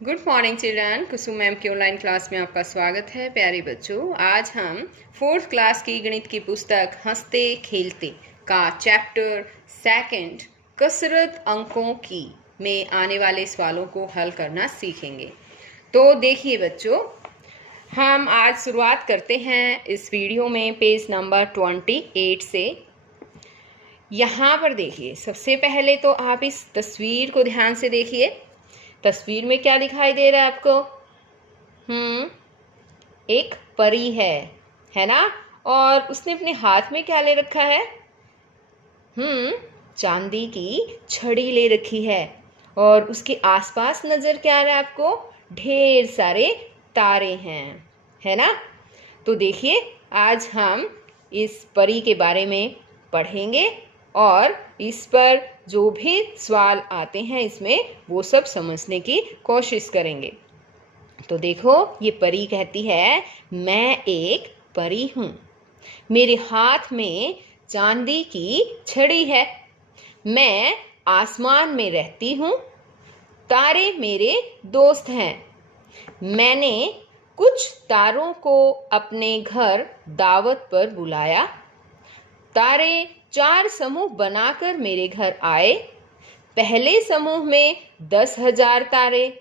Good morning children. Kusum ma'am की online class में आपका स्वागत है। प्यारे बच्चों, आज हम फोर्थ क्लास की गणित की पुस्तक हंसते खेलते का चैप्टर सेकंड कसरत अंकों की में आने वाले सवालों को हल करना सीखेंगे। तो देखिए बच्चों, हम आज शुरुआत करते हैं इस वीडियो में पेज नंबर 28 से। यहाँ पर देखिए, सबसे पहले तो आप इस तस्वीर को ध्यान से देखिए। तस्वीर में क्या दिखाई दे रहा है आपको? एक परी है ना? और उसने अपने हाथ में क्या ले रखा है? चांदी की छड़ी ले रखी है। और उसके आसपास नजर क्या आ रहा है आपको? ढेर सारे तारे हैं, है ना? तो देखिए, आज हम इस परी के बारे में पढ़ेंगे और इस पर जो भी सवाल आते हैं इसमें वो सब समझने की कोशिश करेंगे। तो देखो, ये परी कहती है, मैं एक परी हूं, मेरे हाथ में चांदी की छड़ी है, मैं आसमान में रहती हूं, तारे मेरे दोस्त हैं, मैंने कुछ तारों को अपने घर दावत पर बुलाया, तारे 4 समूह बनाकर मेरे घर आए। पहले समूह में 10,000 तारे,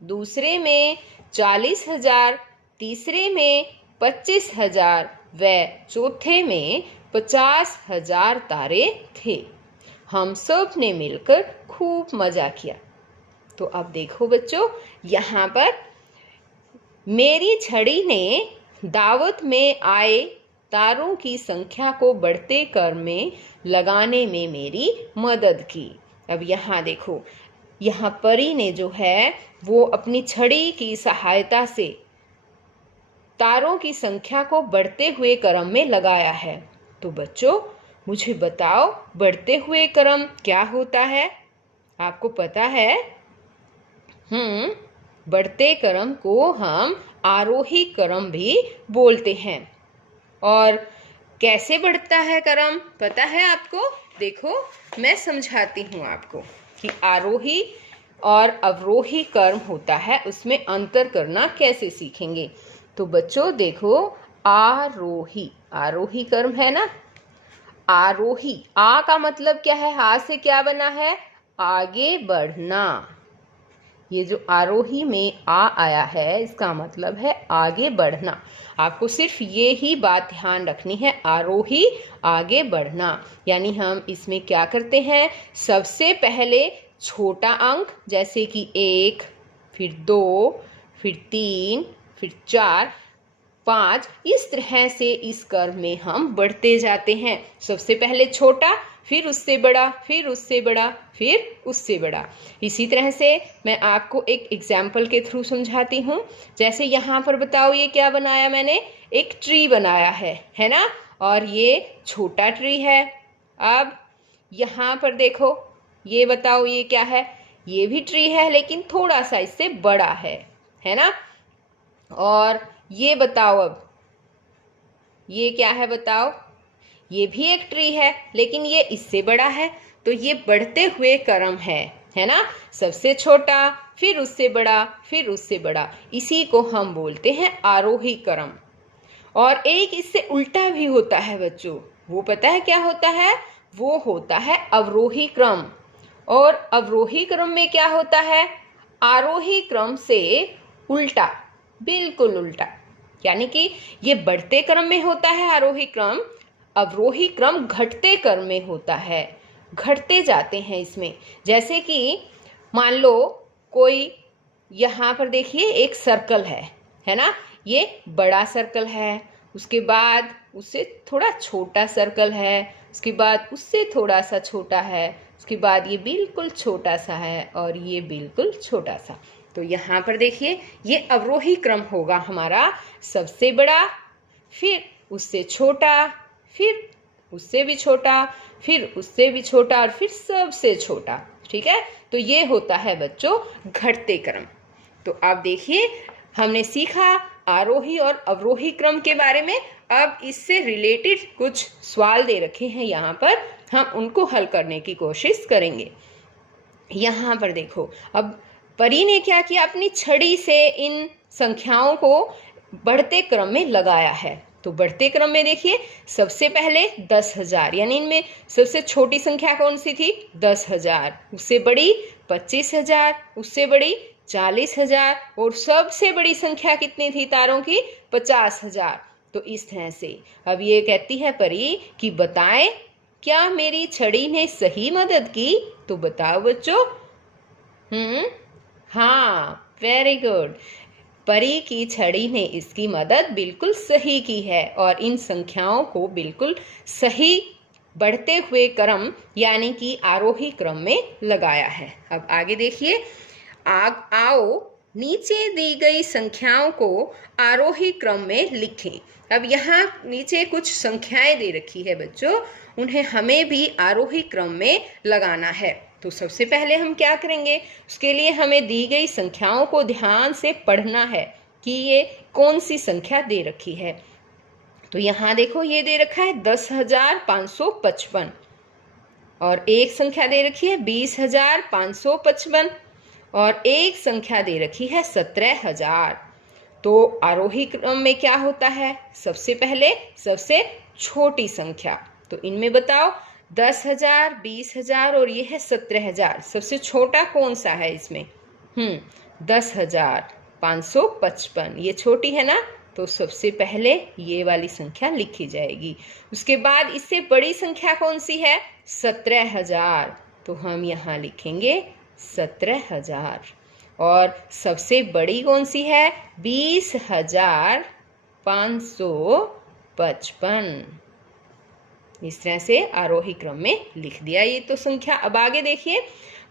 दूसरे में 40,000, तीसरे में 25,000 व चौथे में 50,000 तारे थे। हम सब ने मिलकर खूब मजा किया। तो अब देखो बच्चों, यहाँ पर मेरी छड़ी ने दावत में आए तारों की संख्या को बढ़ते क्रम में लगाने में मेरी मदद की। अब यहाँ देखो, यहाँ परी ने जो है वो अपनी छड़ी की सहायता से तारों की संख्या को बढ़ते हुए क्रम में लगाया है। तो बच्चों, मुझे बताओ, बढ़ते हुए क्रम क्या होता है? आपको पता है? बढ़ते क्रम को हम आरोही क्रम भी बोलते हैं। और कैसे बढ़ता है क्रम, पता है आपको? देखो, मैं समझाती हूँ आपको कि आरोही और अवरोही क्रम होता है, उसमें अंतर करना कैसे सीखेंगे। तो बच्चों देखो, आरोही आरोही क्रम है ना। आरोही, आ का मतलब क्या है? आ से क्या बना है? आगे बढ़ना। ये जो आरोही में आ आया है, इसका मतलब है आगे बढ़ना। आपको सिर्फ ये ही बात ध्यान रखनी है, आरोही आगे बढ़ना। यानी हम इसमें क्या करते हैं? सबसे पहले छोटा अंक जैसे कि 1, फिर 2, फिर 3, फिर 4, 5, इस तरह से इस क्रम में हम बढ़ते जाते हैं। सबसे पहले छोटा, फिर उससे बड़ा, फिर उससे बड़ा, फिर उससे बड़ा। इसी तरह से मैं आपको एक एग्जाम्पल के थ्रू समझाती हूँ। जैसे यहाँ पर बताओ, ये क्या बनाया मैंने? एक ट्री बनाया है ना? और ये छोटा ट्री है। अब यहाँ पर देखो, ये बताओ ये क्या है? ये भी ट्री है लेकिन थोड़ा सा इससे बड़ा है ना? और ये बताओ, अब ये क्या है बताओ? ये भी एक ट्री है लेकिन ये इससे बड़ा है। तो ये बढ़ते हुए क्रम है ना? सबसे छोटा, फिर उससे बड़ा, फिर उससे बड़ा। इसी को हम बोलते हैं आरोही क्रम। और एक इससे उल्टा भी होता है बच्चों। वो पता है क्या होता है? वो होता है अवरोही क्रम। और अवरोही क्रम में क्या होता है? आरोही क्रम से उल्टा, बिल्कुल उल्टा। यानी कि ये बढ़ते क्रम में होता है आरोही क्रम, अवरोही क्रम घटते क्रम में होता है। घटते जाते हैं इसमें। जैसे कि मान लो कोई, यहाँ पर देखिए एक सर्कल है ना? ये बड़ा सर्कल है, उसके बाद उससे थोड़ा छोटा सर्कल है, उसके बाद उससे थोड़ा सा छोटा है, उसके बाद ये बिल्कुल छोटा सा है और ये बिल्कुल छोटा सा। तो यहाँ पर देखिए, ये अवरोही क्रम होगा हमारा। सबसे बड़ा, फिर उससे छोटा, फिर उससे भी छोटा, फिर उससे भी छोटा और फिर सबसे छोटा। ठीक है? तो ये होता है बच्चों घटते क्रम। तो आप देखिए, हमने सीखा आरोही और अवरोही क्रम के बारे में। अब इससे रिलेटेड कुछ सवाल दे रखे हैं यहाँ पर, हम उनको हल करने की कोशिश करेंगे। यहाँ पर देखो, अब परी ने क्या किया, अपनी छड़ी से इन संख्याओं को बढ़ते क्रम में लगाया है। तो बढ़ते क्रम में देखिए, सबसे पहले 10,000, यानी इनमें सबसे छोटी संख्या कौन सी थी, 10,000, उससे बड़ी 25,000, उससे बड़ी 40,000, और सबसे बड़ी संख्या कितनी थी तारों की, 50,000। तो इस तरह से अब ये कहती है परी कि बताएं क्या मेरी छड़ी ने सही मदद की। तो बताओ बच्चों। हाँ, वेरी गुड। परी की छड़ी ने इसकी मदद बिल्कुल सही की है और इन संख्याओं को बिल्कुल सही बढ़ते हुए क्रम यानी कि आरोही क्रम में लगाया है। अब आगे देखिए, आओ नीचे दी गई संख्याओं को आरोही क्रम में लिखें। अब यहाँ नीचे कुछ संख्याएं दे रखी है बच्चों, उन्हें हमें भी आरोही क्रम में लगाना है। तो सबसे पहले हम क्या करेंगे, उसके लिए हमें दी गई संख्याओं को ध्यान से पढ़ना है कि ये कौन सी संख्या दे रखी है। तो यहाँ देखो, ये दे रखा है 10,555, और एक संख्या दे रखी है 20,555, और एक संख्या दे रखी है 17,000। तो आरोही क्रम में क्या होता है, सबसे पहले सबसे छोटी संख्या। तो इनमें बताओ, 10,000, 20,000 और ये है 17,000, सबसे छोटा कौन सा है इसमें, 10,555, ये छोटी है ना। तो सबसे पहले ये वाली संख्या लिखी जाएगी। उसके बाद इससे बड़ी संख्या कौन सी है, 17,000, तो हम यहाँ लिखेंगे 17,000। और सबसे बड़ी कौन सी है, 20,555। इस तरह से आरोही क्रम में लिख दिया ये तो संख्या। अब आगे देखिए,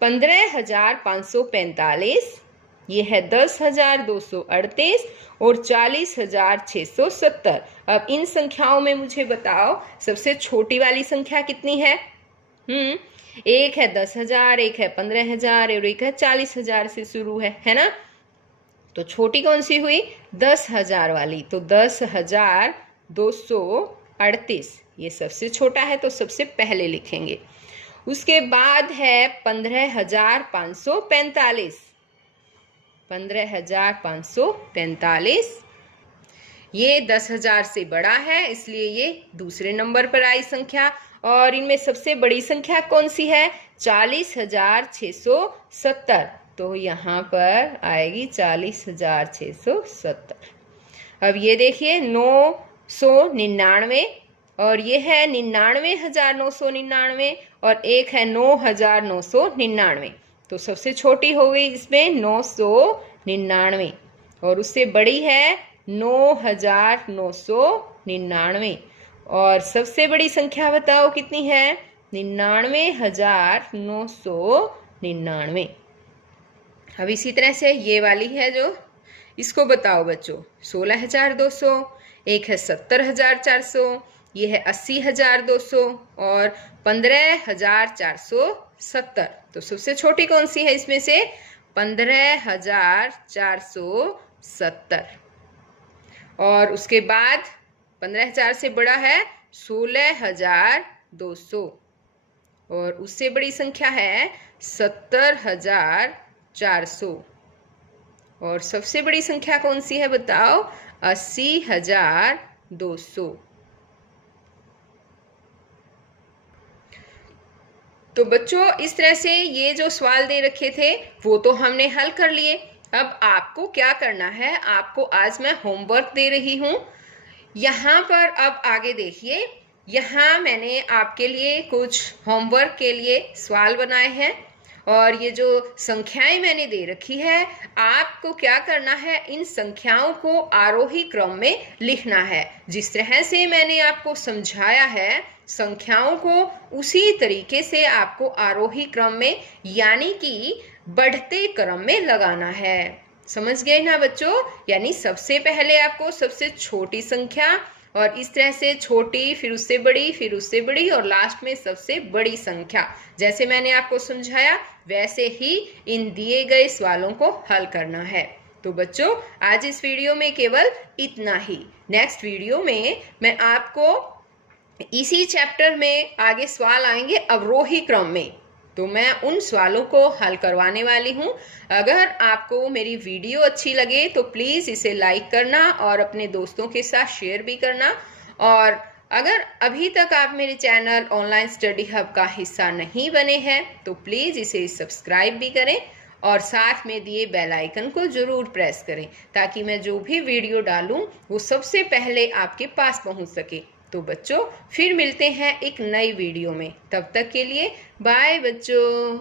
15,545, ये है 10,238 और 40,670। अब इन संख्याओं में मुझे बताओ सबसे छोटी वाली संख्या कितनी है। एक है 10,000, एक है 15,000 और एक है 40,000 से शुरू है ना। तो छोटी कौन सी हुई, 10,000 वाली। तो 10,238 ये सबसे छोटा है, तो सबसे पहले लिखेंगे। उसके बाद है 15,545, 15,545, ये 10,000 से बड़ा है, इसलिए ये दूसरे नंबर पर आई संख्या। और इनमें सबसे बड़ी संख्या कौन सी है, 40,670, तो यहाँ पर आएगी 40,670। अब ये देखिए 999, और ये है 99,999, और एक है 9,999। तो सबसे छोटी हो गई इसमें 999, और उससे बड़ी है 9,999, और सबसे बड़ी संख्या बताओ कितनी है, 99,999। अब इसी तरह से ये वाली है जो, इसको बताओ बच्चों, 16,200, एक है 70,400, ये है 80,200 और 15,470। तो सबसे छोटी कौन सी है इसमें से, 15,470। और उसके बाद 15,000 से बड़ा है 16,200, और उससे बड़ी संख्या है 70,400, और सबसे बड़ी संख्या कौन सी है बताओ, 80,200। तो बच्चों इस तरह से ये जो सवाल दे रखे थे वो तो हमने हल कर लिए। अब आपको क्या करना है, आपको आज मैं होमवर्क दे रही हूँ। यहाँ पर अब आगे देखिए, यहाँ मैंने आपके लिए कुछ होमवर्क के लिए सवाल बनाए हैं, और ये जो संख्याएं मैंने दे रखी है, आपको क्या करना है, इन संख्याओं को आरोही क्रम में लिखना है। जिस तरह से मैंने आपको समझाया है, संख्याओं को उसी तरीके से आपको आरोही क्रम में यानी कि बढ़ते क्रम में लगाना है। समझ गए ना बच्चों? यानी सबसे पहले आपको सबसे छोटी संख्या, और इस तरह से छोटी, फिर उससे बड़ी, फिर उससे बड़ी, और लास्ट में सबसे बड़ी संख्या। जैसे मैंने आपको समझाया वैसे ही इन दिए गए सवालों को हल करना है। तो बच्चों आज इस वीडियो में केवल इतना ही। नेक्स्ट वीडियो में मैं आपको इसी चैप्टर में आगे सवाल आएंगे अवरोही क्रम में। तो मैं उन सवालों को हल करवाने वाली हूँ। अगर आपको मेरी वीडियो अच्छी लगे तो प्लीज़ इसे लाइक करना और अपने दोस्तों के साथ शेयर भी करना। और अगर अभी तक आप मेरे चैनल ऑनलाइन स्टडी हब का हिस्सा नहीं बने हैं तो प्लीज़ इसे सब्सक्राइब भी करें और साथ में दिए बेल आइकन को ज़रूर प्रेस करें ताकि मैं जो भी वीडियो डालूं वो सबसे पहले आपके पास पहुंच सके। तो बच्चों फिर मिलते हैं एक नई वीडियो में, तब तक के लिए बाय बच्चों।